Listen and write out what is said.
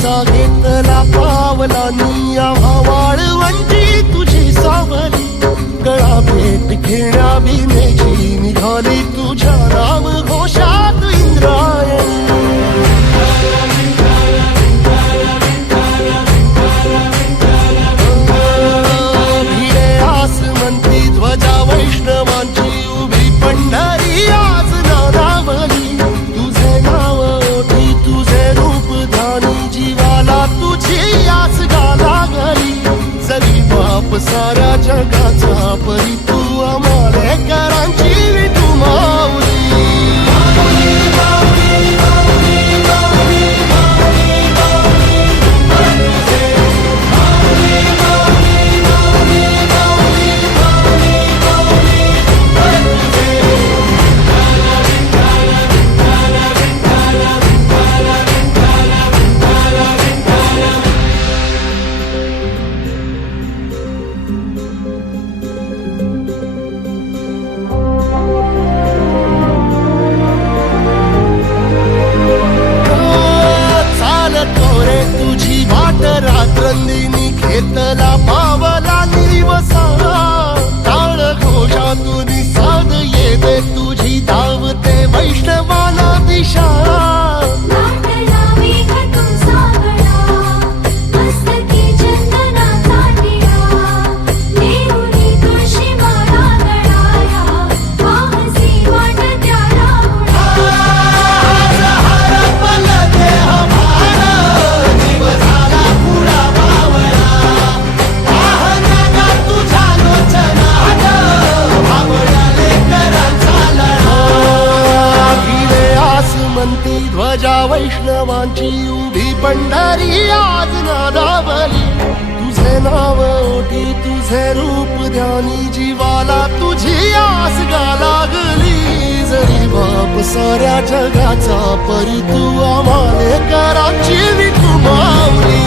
तुझा घेतला पावलांनी आम्हा वाळवंटी तुझी सावली गळा भेट घेण्या बिनेची निघाली तुझ्या नाम घोषात इंद्रायणी भिडे आसमंती ध्वजा वैष्णवांची उभी पंढरी आज नानावली तुझे नाव ओठी तुझे रूप ध्यानी जीवाला तुझी आस गाला गली जरी बाप साऱ्या जगाचा परी तू अमालेकरांची तू माऊली तुझी वाट रात्रंदिनी घेतला पावला निवसा टाळ घोषातून साध येते तुझी धावते वैष्णवाला दिशा ध्वजा वैष्णवांची उभी पंढरी आज नादावली तुझे नाव ओठी तुझे रूप ध्यानी जीवाला तुझी आस गा लागली जरी बाप साऱ्या जगाचा परी तू आम्हालेकरांची विठू माऊली